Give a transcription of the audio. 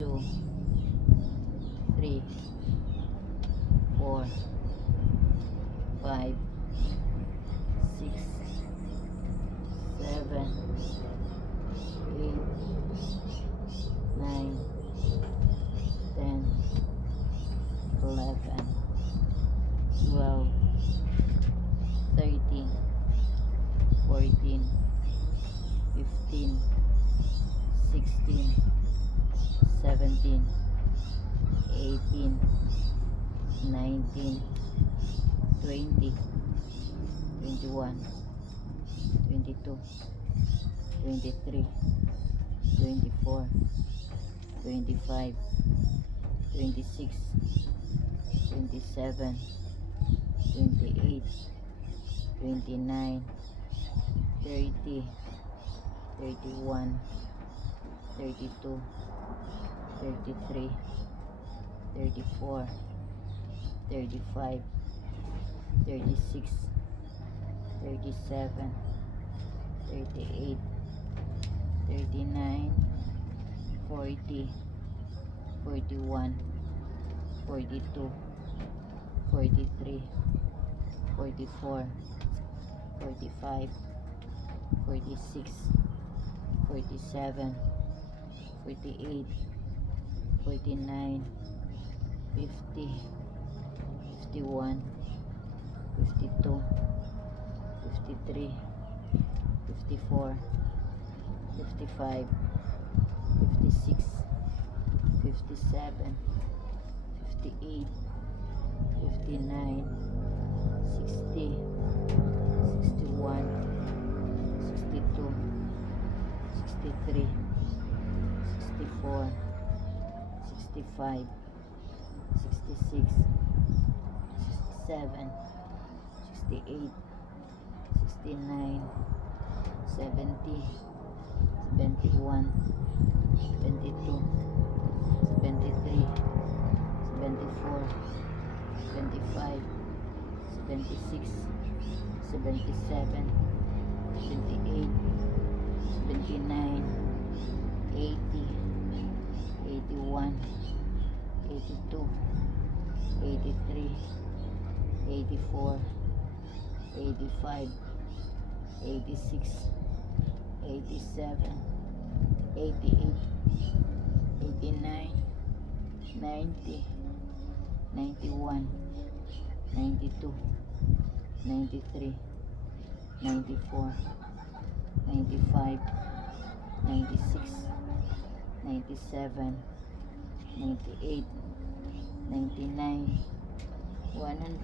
2, 3, 4, 5, 6, 7, 8, 9, 10, 11, 12, 13, 14, 15, 16, 17, 18, 19, 20, 21, 22, 23, 24, 25, 26, 27, 28, 29, 30, 31, 32, 33, 34, 35, 36, 37, 38, 39, 40, 41, 42, 43, 44, 45, 46, 47, 48, 49, 50, 51, 52, 53, 54, 55, 56, 57, 58, 59, 60, 61, 62, 63, 64, 65, 66, 67, 68, 69, 70, 71, 72, 73, 74, 75, 76, 77, 78, 79, 80, 81, 82, 83, 84, 85, 86, 87, 88, 89, 90, 91, 92, 93, 94, 95, 96, 97, 98, 99, 100.